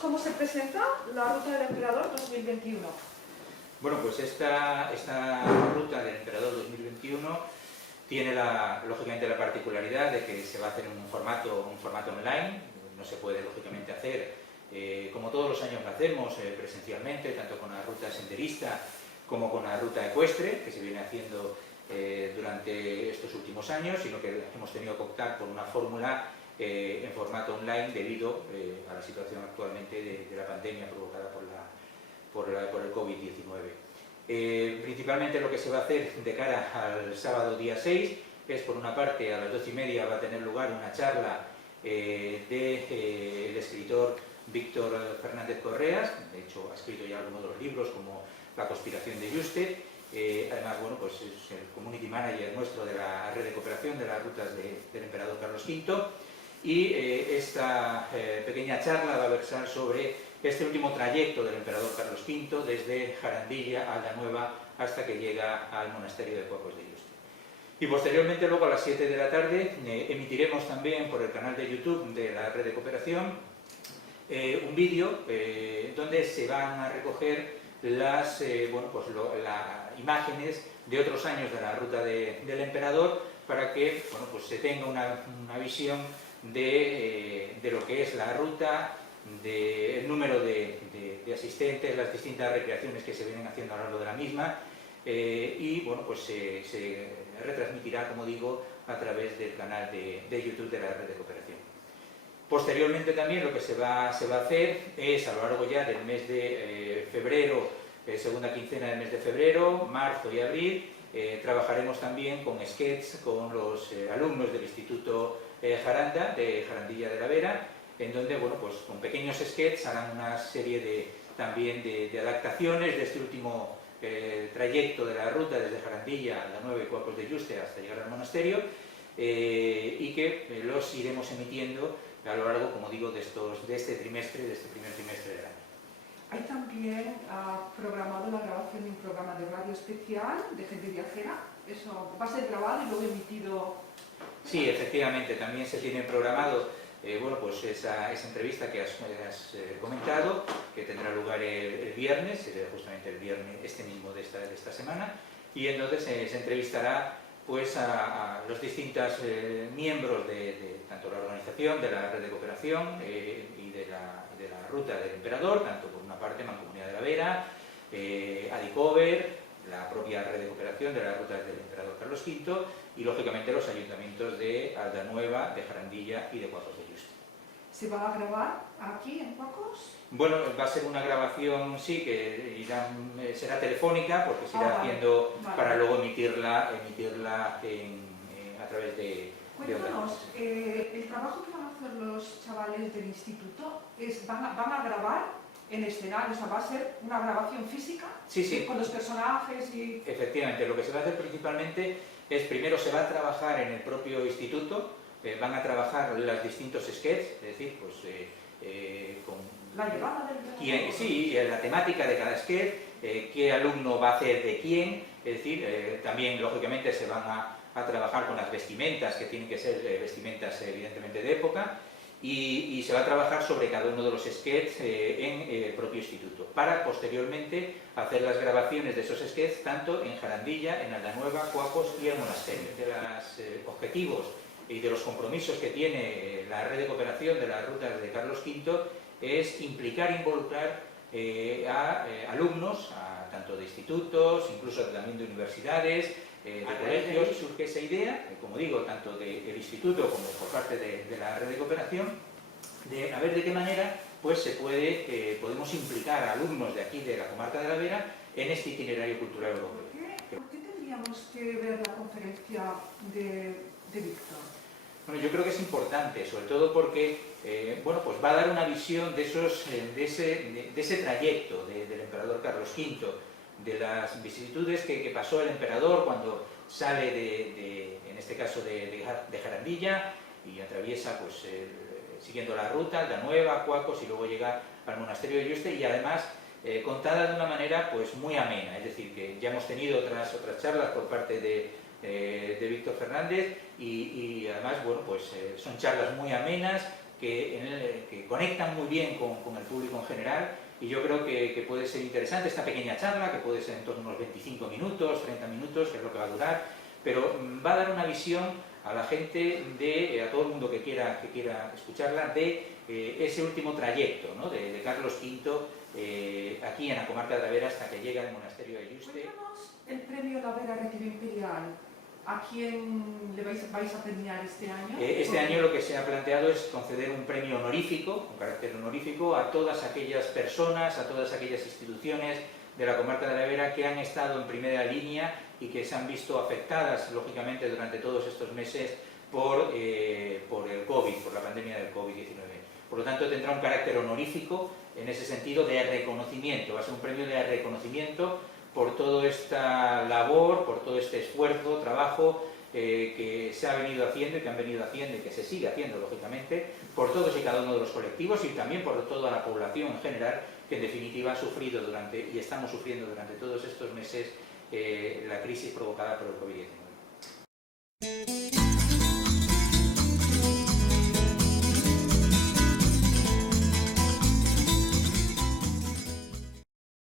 cómo se presenta la Ruta del Emperador 2021. Bueno, pues esta Ruta del Emperador 2021 tiene lógicamente la particularidad de que se va a hacer en un formato online. No se puede lógicamente hacer como todos los años lo hacemos presencialmente, tanto con la ruta senderista como con la ruta ecuestre, que se viene haciendo durante estos últimos años, sino que hemos tenido que optar por una fórmula en formato online debido a la situación actualmente de la pandemia provocada por el COVID-19. Principalmente lo que se va a hacer de cara al sábado día 6 es, por una parte, a las 12:30 va a tener lugar una charla del escritor Víctor Fernández Correas. De hecho ha escrito ya algunos de los libros como La conspiración de Yuste. Además, bueno, pues es el community manager nuestro de la red de cooperación de las rutas del emperador Carlos V, y esta pequeña charla va a versar sobre este último trayecto del emperador Carlos V desde Jarandilla a Aldanueva hasta que llega al monasterio de Cuacos de Yuste. Y posteriormente, luego a las 7 de la tarde, emitiremos también por el canal de YouTube de la red de cooperación un vídeo donde se van a recoger las imágenes de otros años de la ruta del emperador, para que pues se tenga una visión de lo que es la ruta, del número de asistentes, las distintas recreaciones que se vienen haciendo a lo largo de la misma, y bueno, pues se retransmitirá, como digo, a través del canal de YouTube de la red de cooperación. Posteriormente también lo que se va a hacer es, a lo largo ya del mes de febrero, segunda quincena del mes de febrero, marzo y abril, trabajaremos también con sketches con los alumnos del Instituto Jaranda, de Jarandilla de la Vera, en donde, bueno, pues con pequeños sketches harán una serie también de adaptaciones de este último trayecto de la ruta desde Jarandilla a Aldanueva y Cuacos de Yuste hasta llegar al monasterio, y que los iremos emitiendo a lo largo, como digo, de este primer trimestre del año. Hay también programado la grabación de un programa de radio especial de gente viajera. ¿Eso va a ser grabado y luego emitido? Sí, efectivamente, también se tiene programado pues esa entrevista que has comentado, que tendrá lugar el viernes, justamente el viernes este mismo de esta semana, y entonces se entrevistará pues a los distintos miembros de tanto la organización, de la red de cooperación y de la ruta del emperador, tanto por una parte Mancomunidad de la Vera, Adicover, la propia red de cooperación de las rutas del emperador Carlos V, y lógicamente los ayuntamientos de Aldanueva, de Jarandilla y de Cuacos de Yuste. ¿Se va a grabar aquí en Cuacos? Bueno, va a ser una grabación, sí, que será telefónica, porque se irá haciendo para luego emitirla a través de... Cuéntanos, el trabajo que van a hacer los chavales del instituto van a grabar en escenario, o sea, va a ser una grabación física, sí, con los personajes y... Efectivamente, lo que se va a hacer principalmente es, primero se va a trabajar en el propio instituto, van a trabajar los distintos sketches, es decir, pues con la llevada del... Sí, la temática de cada sketch, qué alumno va a hacer de quién, es decir, también lógicamente se van a trabajar con las vestimentas, que tienen que ser vestimentas evidentemente de época, y se va a trabajar sobre cada uno de los sketches en el propio instituto, para posteriormente hacer las grabaciones de esos sketches tanto en Jarandilla, en Aldanueva, Cuacos y el monasterio. De los objetivos y de los compromisos que tiene la red de cooperación de las rutas de Carlos V es implicar e involucrar a alumnos, tanto de institutos, incluso también de universidades, de colegios. Surge esa idea, como digo, tanto del instituto como por parte de la red de cooperación, de a ver de qué manera pues podemos implicar a alumnos de aquí, de la comarca de la Vera, en este itinerario cultural europeo. ¿Por qué tendríamos que ver la conferencia de Víctor? Bueno, yo creo que es importante, sobre todo porque bueno, pues va a dar una visión de ese trayecto del emperador Carlos V, de las vicisitudes que pasó el emperador cuando sale en este caso de Jarandilla y atraviesa pues siguiendo la ruta, Aldanueva, Cuacos, y luego llega al monasterio de Yuste, y además contada de una manera pues muy amena, es decir, que ya hemos tenido otras charlas por parte de Víctor Fernández, y además, bueno, pues son charlas muy amenas, que conectan muy bien con el público en general, y yo creo que puede ser interesante esta pequeña charla, que puede ser en torno a unos 25 minutos, 30 minutos, que es lo que va a durar, pero va a dar una visión a la gente, a todo el mundo que quiera escucharla, de ese último trayecto, ¿no?, de Carlos V aquí en la comarca de la Vera hasta que llega al monasterio de Yuste. Cuéntanos el premio La Vera Retiro Imperial. ¿A quién le vais a premiar este año? Este año lo que se ha planteado es conceder un premio honorífico, un carácter honorífico, a todas aquellas personas, a todas aquellas instituciones de la comarca de la Vera que han estado en primera línea y que se han visto afectadas, lógicamente, durante todos estos meses por el COVID, por la pandemia del COVID-19. Por lo tanto, tendrá un carácter honorífico en ese sentido de reconocimiento. Va a ser un premio de reconocimiento por toda esta labor, por todo este esfuerzo, trabajo que se ha venido haciendo y que han venido haciendo y que se sigue haciendo, lógicamente, por todos y cada uno de los colectivos y también por toda la población en general, que en definitiva ha sufrido y estamos sufriendo durante todos estos meses la crisis provocada por el COVID-19.